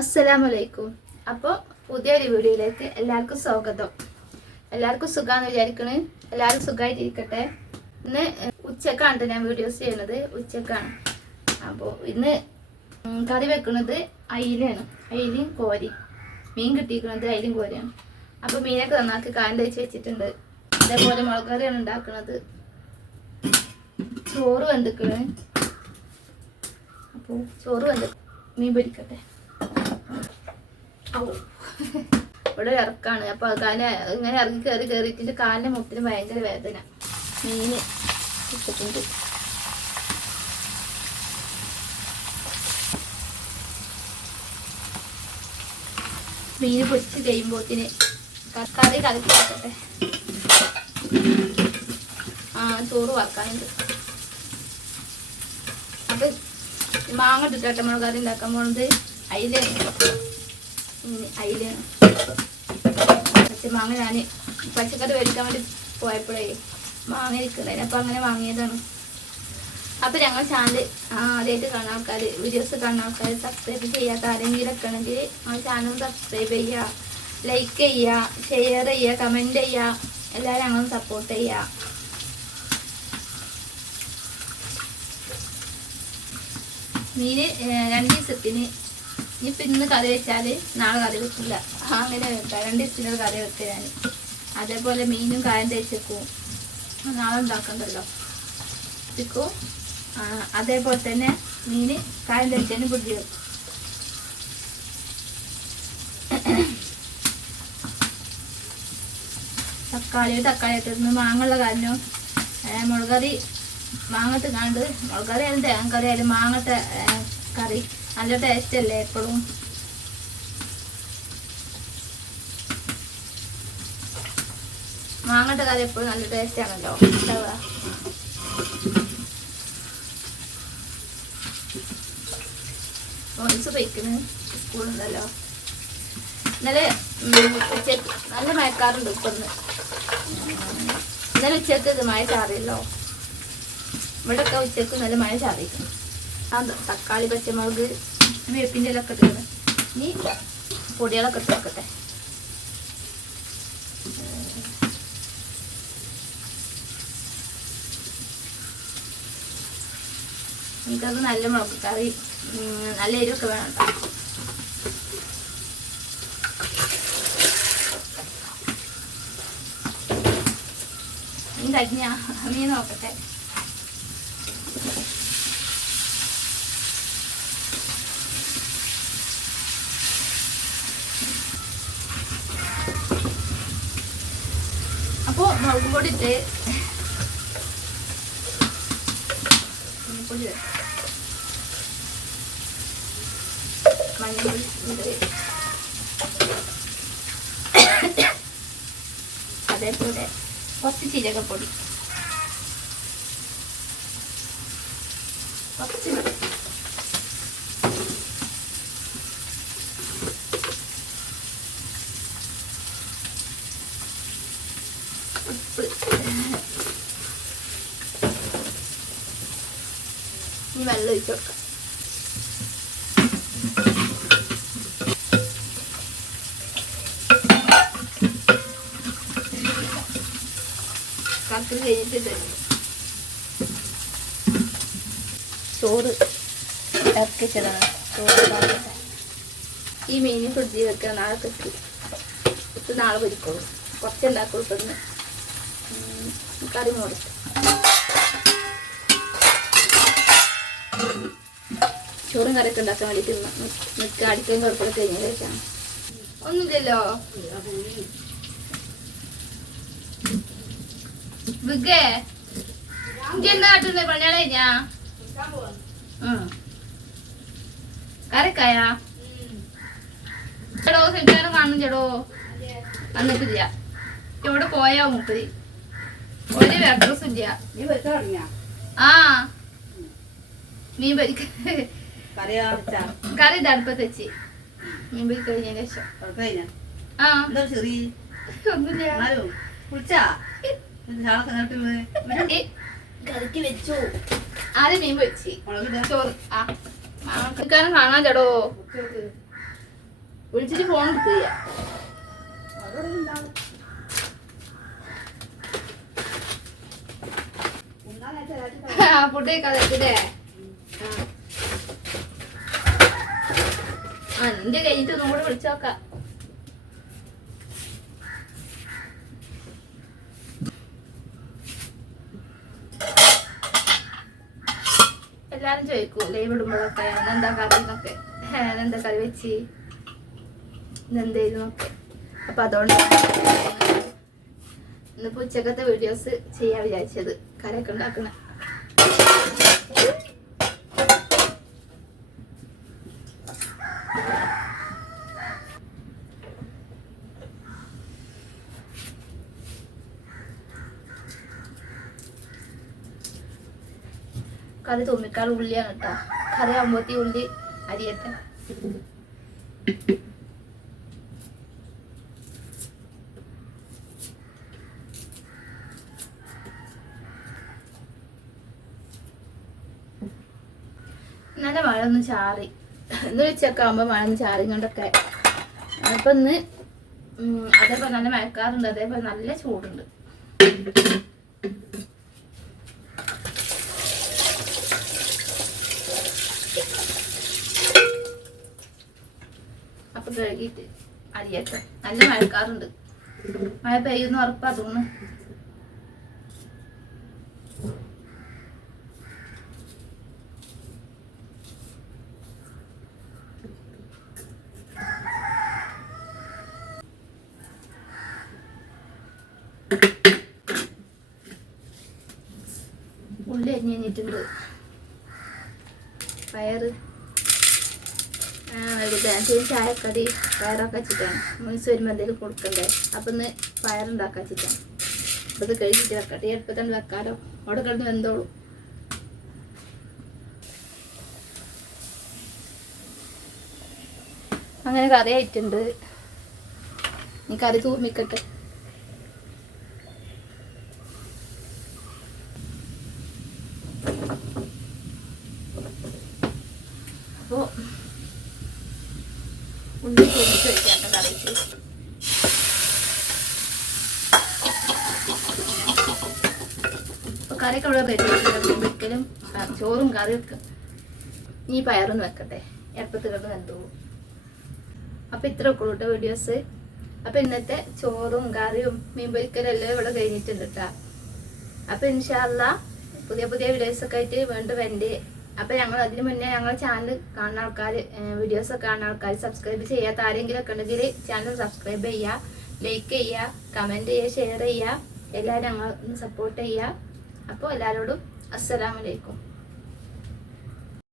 അസ്സലാമലൈക്കും. അപ്പോൾ പുതിയൊരു വീഡിയോയിലേക്ക് എല്ലാവർക്കും സ്വാഗതം. എല്ലാവർക്കും സുഖമാണെന്ന് വിചാരിക്കണേ. എല്ലാവരും സുഖമായിട്ടിരിക്കട്ടെ. ഇന്ന് ഉച്ചക്കാണ് ഞാൻ വീഡിയോസ് ചെയ്യുന്നത്, ഉച്ചക്കാണ്. അപ്പോൾ ഇന്ന് കറി വെക്കുന്നത് അയിലാണ്, അയിലും കോരി. മീൻ കിട്ടിയിരിക്കുന്നത് അയിലും കോരിയാണ്. അപ്പോൾ മീനൊക്കെ നന്നാക്കി കായം തേച്ച് വെച്ചിട്ടുണ്ട്. അതേപോലെ മുളക് കറിയാണ് ഉണ്ടാക്കുന്നത്. ചോറ് വെന്തിക്കണ്. അപ്പോൾ ചോറ് വെന്ത് മീൻ പൊരിക്കട്ടെ. ഇവിടെ ഇറക്കാണ്. അപ്പൊ കാല് ഇങ്ങനെ ഇറങ്ങി കയറിയിട്ട് കാലിന്റെ മുട്ടിന് ഭയങ്കര വേദന. മീന് ഇട്ടിട്ടുണ്ട്. മീന് പൊരിച്ച് കഴിയുമ്പോത്തിന് കറി കലക്കി വെക്കട്ടെ. ചോറ് വറക്കാനുണ്ട്. അപ്പൊ മാങ്ങ ഇട്ടിട്ട് നമ്മൾ കറി ഉണ്ടാക്കാൻ പോണത് അയിലാണ്. പച്ചമാങ്ങ ഞാൻ പച്ചക്കറി മേടിക്കാൻ വേണ്ടി പോയപ്പോഴേ മാങ്ങ ഇരിക്കണ്ടായി. അപ്പൊ അങ്ങനെ വാങ്ങിയതാണ്. അപ്പൊ ഞങ്ങൾ ചാനൽ ആദ്യമായിട്ട് കാണുന്ന ആൾക്കാർ, വീഡിയോസ് കാണുന്ന ആൾക്കാർ, സബ്സ്ക്രൈബ് ചെയ്യാത്ത ആരെങ്കിലും ഒക്കെ ഉണ്ടെങ്കിൽ ആ ചാനൽ സബ്സ്ക്രൈബ് ചെയ്യുക, ലൈക്ക് ചെയ്യുക, ഷെയർ ചെയ്യുക, കമന്റ് ചെയ്യുക. എല്ലാവരും ഞങ്ങളും സപ്പോർട്ട് ചെയ്യുക. മീന് 2 ദിവസത്തിന് ഇനിയിപ്പോൾ ഇന്ന് കറി വെച്ചാൽ നാളെ കറി വെക്കില്ല, അങ്ങനെ വെക്കാം. 2 ദിവസത്തിന് കറി വെക്കുക ഞാൻ. അതേപോലെ മീനും കായം തേച്ചേക്കും, നാളെ ഉണ്ടാക്കണ്ടല്ലോ വെക്കും. അതേപോലെ തന്നെ മീന് കായം തേച്ചതിന് പിടിച്ച് വെക്കും. തക്കാളി ഇട്ടിരുന്നു. മാങ്ങുള്ള കാരണം മുളകറി മാങ്ങട്ട് കണ്ട്, മുളകറി ആയാലും തേങ്ങ കറി ആയാലും മാങ്ങത്തെ കറി നല്ല ടേസ്റ്റ് അല്ലേ എപ്പോഴും. മാങ്ങട്ട കറി എപ്പോഴും നല്ല ടേസ്റ്റ് ആണല്ലോ ഉണ്ടാവുക. മോൻസ് പോയിക്കുന്നു, സ്കൂളുണ്ടല്ലോ. ഇന്നലെ ഉച്ചക്ക് നല്ല മഴക്കാറുണ്ട്. ഇപ്പൊന്ന് ഇന്നലെ ഉച്ചക്ക് ഇത് മഴ ചാറിയല്ലോ. ഇവിടെയൊക്കെ ഉച്ചക്ക് നല്ല മഴ ചാറിയിരിക്കുന്നു. തക്കാളി, പച്ചമുളക്, വേപ്പിൻ്റെ ഇലൊക്കെ ഇട്ടിരുന്നു. ഇനി പൊടികളൊക്കെ ഇട്ട് വെക്കട്ടെ. എനിക്കത് നല്ല മുളക് കറി, നല്ല എരിവൊക്കെ വേണം കേട്ടോ. മീൻ കഴിഞ്ഞ മീൻ നോക്കട്ടെ. അപ്പോൾ മുളകും പൊടി ഇട്ട് പൊടി മഞ്ഞൾപ്പൊടി ഇട്ട് അതേപോലെ കുറച്ച് ജീരകപ്പൊടി, കുറച്ച് ഉപ്പ്. ഇനി വെള്ളം ഒഴിച്ച് കൊടുക്കാം. കറക്റ്റ് കഴിഞ്ഞിട്ട് ചോറ് ഇറക്കി വെച്ചതാണ്. ചോറ് ഈ മീൻ ഫ്രിഡ്ജിൽ വെക്കുക. നാളെ കിട്ടി ഇട്ട് നാളെ പൊരിക്കോളൂ. കുറച്ച് ഉണ്ടാക്കുള്ളൂ. ഇപ്പം കറി മുറിച്ച് ചോറും കറിയൊക്കെ ഉണ്ടാക്കാൻ വേണ്ടിയിട്ട് നിൽക്കുക. അടിക്കാൻ കുഴപ്പമില്ല. കഴിഞ്ഞ കഴിച്ചാണ് ഒന്നുമില്ലല്ലോ. വിഗേ എന്താ കാട്ടുന്നേ? പണിയാളെ കഴിഞ്ഞാ കറിക്കായാ ചേടോ? സെറ്റാനും കാണും ചേടോ. വന്നിട്ടില്ല. ഇവിടെ പോയാ മുപ്പതി ഒരു അഡ്രസ്സും ഇല്ല. ആ മീൻ പൊരിക്ക കറി അടുപ്പത്ത് വെച്ച് മീൻ പൊരി കഴിഞ്ഞതിന് ശേഷം കറിക്ക് വെച്ചു. ആദ്യം മീൻ പൊരിച്ച് ചോറ് കാണാൻ ചേടോ. വിളിച്ചിട്ട് ഫോൺ എടുക്കുക. ഫുഡ് കഴിക്കാതെ നിന്റെ കഴിഞ്ഞിട്ട് ഒന്നും കൂടെ വിളിച്ചു നോക്കാം. എല്ലാരും ചോദിക്കും ലൈവ് ഇടുമ്പോഴൊക്കെ എന്താ കറി എന്നൊക്കെ, എന്താ കറി വെച്ച് ഇന്നെന്തായിരുന്നൊക്കെ. അപ്പൊ അതുകൊണ്ട് ഇന്നിപ്പോ ഉച്ചക്കത്തെ വീഡിയോസ് ചെയ്യാൻ വിചാരിച്ചത്. കറിയൊക്കെ ഉണ്ടാക്കണ കറി തുമ്മിക്കാൾ ഉള്ളിയാണ് കേട്ടോ. കറി ആകുമ്പോഴത്തേ ഉള്ളി അരിയട്ടെ. നല്ല മഴ ഒന്ന് ചാറി. ഇന്ന് ഉച്ചയൊക്കെ ആകുമ്പോൾ മഴ ഒന്ന് ചാറി കൊണ്ടൊക്കെ. അപ്പൊ ഇന്ന് അതേപോലെ നല്ല മഴക്കാറുണ്ട്, അതേപോലെ നല്ല ചൂടുണ്ട്. അപ്പൊ കഴുകിയിട്ട് അരിയട്ടെ. നല്ല മഴക്കാറുണ്ട്, മഴ പെയ്യുന്ന ഉറപ്പാ തോന്നുന്നു. ഉള്ളി അരിഞ്ഞ് കഴിഞ്ഞിട്ടുണ്ട്. പയറ് ചായക്കടി പയറൊക്കെ വെച്ചിട്ടാണ്. മീൻസ് വരുമ്പോൾ എന്തെങ്കിലും കൊടുക്കണ്ടേ. അപ്പം ഇന്ന് പയറുണ്ടാക്കാൻ വെച്ചിട്ടാണ്. അപ്പം ഇത് കഴിച്ചിട്ട് വെക്കട്ടെ. എളുപ്പം തന്നെ വെക്കാലോ, അവിടെ കിടന്ന് വെന്തോളൂ. അങ്ങനെ കറി ആയിട്ടുണ്ട്. ഈ കറി തൂമിക്കട്ടെ. അപ്പോൾ ഉള്ളി തൂമിച്ച് വയ്ക്കാം കറിക്ക്. അപ്പോൾ കറിയൊക്കെ ഇവിടെ റെഡി ആക്കി വെക്കലും ചോറും കറിയൊക്കെ. ഈ പയറൊന്ന് വെക്കട്ടെ, എളുപ്പത്തിൽ കിടന്ന് വെന്തോളൂ. അപ്പം ഇത്ര ഒക്കെ ഉള്ളൂ വീഡിയോസ്. അപ്പം ഇന്നത്തെ ചോറും കറിയും മീൻ പൊരിക്കലും എല്ലാം ഇവിടെ കഴിഞ്ഞിട്ടുണ്ട് കേട്ടോ. അപ്പം ഇൻഷാ അല്ലാഹ് പുതിയ പുതിയ വീഡിയോസൊക്കെ ആയിട്ട് വീണ്ടും വരണ്ടേ. അപ്പം ഞങ്ങൾ അതിന് മുന്നേ ഞങ്ങളുടെ ചാനൽ കാണുന്ന ആൾക്കാർ, വീഡിയോസൊക്കെ കാണുന്ന ആൾക്കാർ, സബ്സ്ക്രൈബ് ചെയ്യാത്ത ആരെങ്കിലും ഒക്കെ ഉണ്ടെങ്കിൽ ചാനൽ സബ്സ്ക്രൈബ് ചെയ്യുക, ലൈക്ക് ചെയ്യുക, കമൻറ്റ് ചെയ്യുക, ഷെയർ ചെയ്യുക. എല്ലാവരും ഞങ്ങൾ ഒന്ന് സപ്പോർട്ട് ചെയ്യുക. അപ്പോൾ എല്ലാവരോടും അസ്സലാമു അലൈക്കും.